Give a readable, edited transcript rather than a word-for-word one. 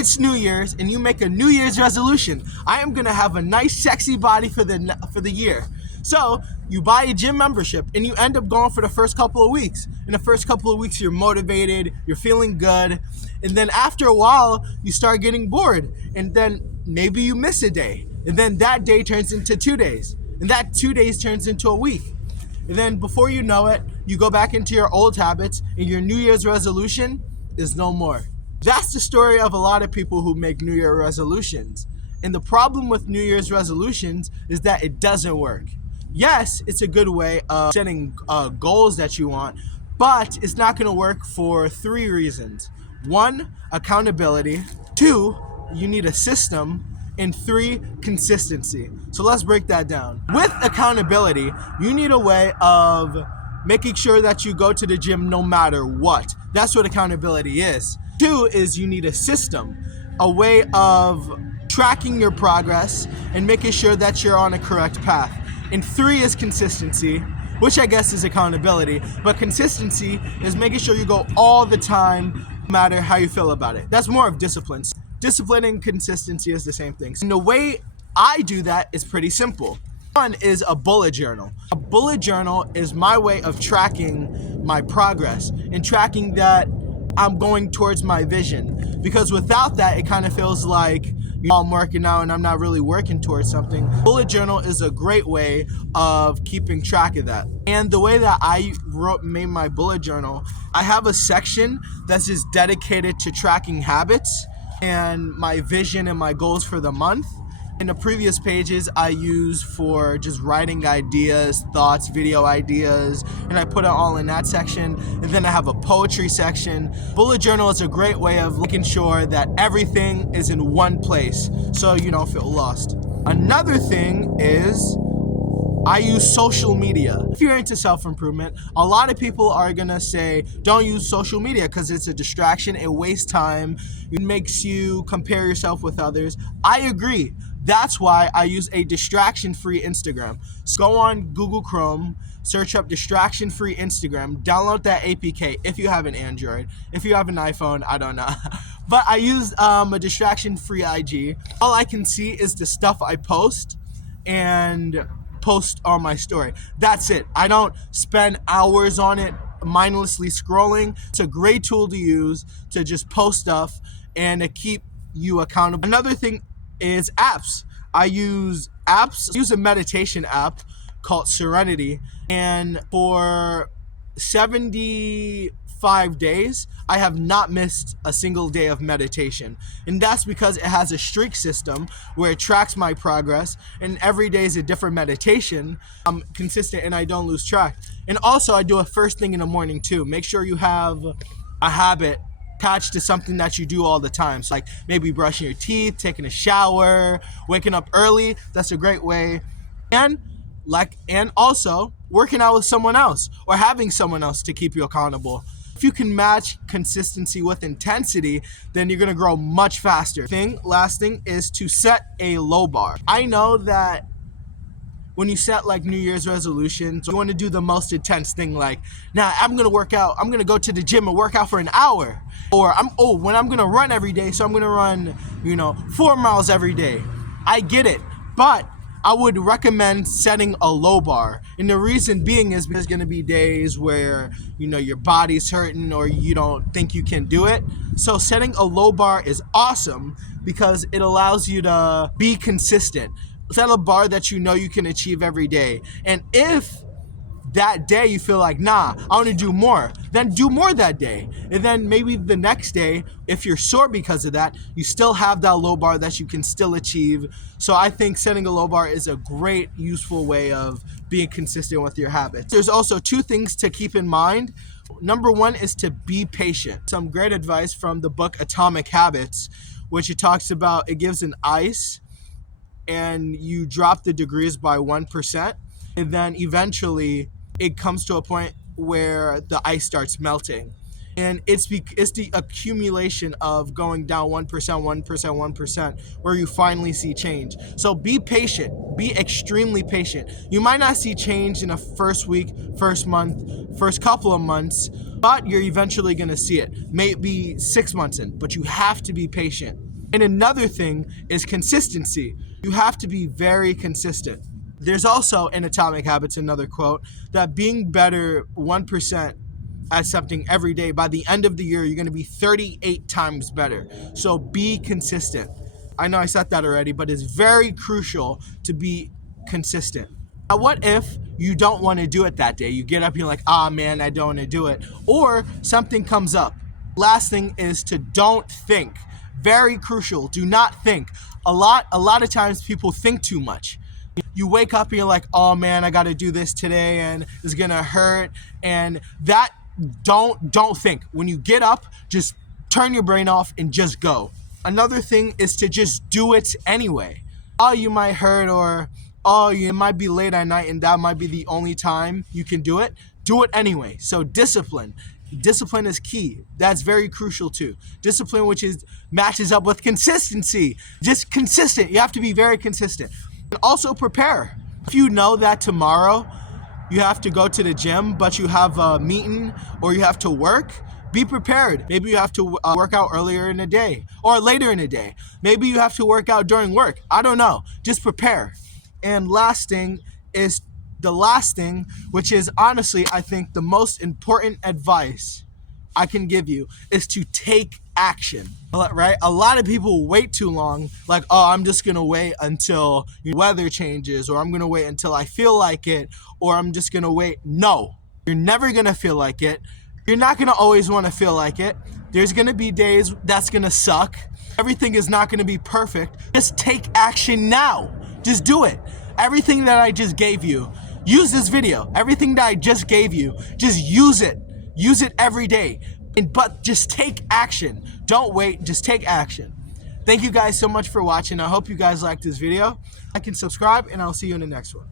It's New Year's and you make a New Year's resolution. I am gonna have a nice sexy body for the year. So you buy a gym membership and you end up going for the first couple of weeks. In the first couple of weeks you're motivated, you're feeling good, and then after a while you start getting bored, and then maybe you miss a day, and then that day turns into 2 days, and that 2 days turns into a week. And then before you know it, you go back into your old habits and your New Year's resolution is no more. That's the story of a lot of people who make New Year resolutions. And the problem with New Year's resolutions is that it doesn't work. Yes, it's a good way of setting goals that you want, but it's not going to work for 3 reasons. 1, accountability. 2, you need a system. And 3, consistency. So let's break that down. With accountability, you need a way of making sure that you go to the gym no matter what. That's what accountability is. 2 is you need a system, a way of tracking your progress and making sure that you're on a correct path. And 3 is consistency, which I guess is accountability, but consistency is making sure you go all the time, no matter how you feel about it. That's more of discipline. Discipline and consistency is the same thing. And the way I do that is pretty simple. 1 is a bullet journal. A bullet journal is my way of tracking my progress and tracking that I'm going towards my vision. Because without that, it kind of feels like I'm working out and I'm not really working towards something. Bullet journal is a great way of keeping track of that. And the way that I made my bullet journal, I have a section that's just dedicated to tracking habits and my vision and my goals for the month. In the previous pages I use for just writing ideas, thoughts, video ideas, and I put it all in that section. And then I have a poetry section. Bullet journal is a great way of making sure that everything is in one place so you don't feel lost. Another thing is I use social media. If you're into self-improvement, a lot of people are gonna say, don't use social media because it's a distraction, it wastes time, it makes you compare yourself with others. I agree. That's why I use a distraction-free Instagram. So go on Google Chrome, search up distraction-free Instagram, download that APK if you have an Android. If you have an iPhone, I don't know. But I use a distraction-free IG. All I can see is the stuff I post and post on my story. That's it. I don't spend hours on it mindlessly scrolling. It's a great tool to use to just post stuff and to keep you accountable. Another thing is apps. I use a meditation app called Serenity, and for 75 days I have not missed a single day of meditation. And that's because it has a streak system where it tracks my progress, and every day is a different meditation. I'm consistent and I don't lose track. And also I do it first thing in the morning too. Make sure you have a habit attached to something that you do all the time. So like maybe brushing your teeth, taking a shower, waking up early. That's a great way. And also working out with someone else or having someone else to keep you accountable. If you can match consistency with intensity, then you're gonna grow much faster. Last thing is to set a low bar. I know that when you set like New Year's resolutions, you want to do the most intense thing, like, nah, I'm gonna work out, I'm gonna go to the gym and work out for an hour. Or when I'm gonna run every day, so I'm gonna run 4 miles every day. I get it, but I would recommend setting a low bar. And the reason being is there's gonna be days where your body's hurting or you don't think you can do it. So setting a low bar is awesome because it allows you to be consistent. Set a bar that you can achieve every day. And if that day you feel like, nah, I want to do more, then do more that day. And then maybe the next day, if you're sore because of that, you still have that low bar that you can still achieve. So I think setting a low bar is a great, useful way of being consistent with your habits. There's also 2 things to keep in mind. Number 1 is to be patient. Some great advice from the book Atomic Habits, which it gives an ice and you drop the degrees by 1%, and then eventually it comes to a point where the ice starts melting. And it's the accumulation of going down 1%, 1%, 1%, where you finally see change. So be patient, be extremely patient. You might not see change in the first week, first month, first couple of months, but you're eventually gonna see it. Maybe 6 months in, but you have to be patient. And another thing is consistency. You have to be very consistent. There's also in Atomic Habits another quote that being better 1% at something every day, by the end of the year, you're going to be 38 times better. So be consistent. I know I said that already, but it's very crucial to be consistent. Now, what if you don't want to do it that day? You get up, you're like, man, I don't want to do it. Or something comes up. Last thing is to don't think. Very crucial. Do not think. A lot of times people think too much. You wake up and you're like, oh man, I got to do this today and it's going to hurt. And that, don't think. When you get up, just turn your brain off and just go. Another thing is to just do it anyway. Oh, you might hurt, or oh, you might be late at night and that might be the only time you can do it. Do it anyway. So discipline. Discipline is key. That's very crucial too. Discipline, which matches up with consistency. Just consistent. You have to be very consistent. And also prepare. If you know that tomorrow you have to go to the gym, but you have a meeting or you have to work, be prepared. Maybe you have to work out earlier in the day or later in the day. Maybe you have to work out during work. I don't know. Just prepare. And last thing is the last thing, which is honestly, I think the most important advice I can give you, is to take action, right? A lot of people wait too long, like, oh, I'm just gonna wait until the weather changes, or I'm gonna wait until I feel like it, or I'm just gonna wait. No, you're never gonna feel like it. You're not gonna always wanna feel like it. There's gonna be days that's gonna suck. Everything is not gonna be perfect. Just take action now. Just do it. Everything that I just gave you, use this video. Everything that I just gave you, just use it. Use it every day. But just take action. Don't wait, just take action. Thank you guys so much for watching. I hope you guys liked this video. Like and subscribe, and I'll see you in the next one.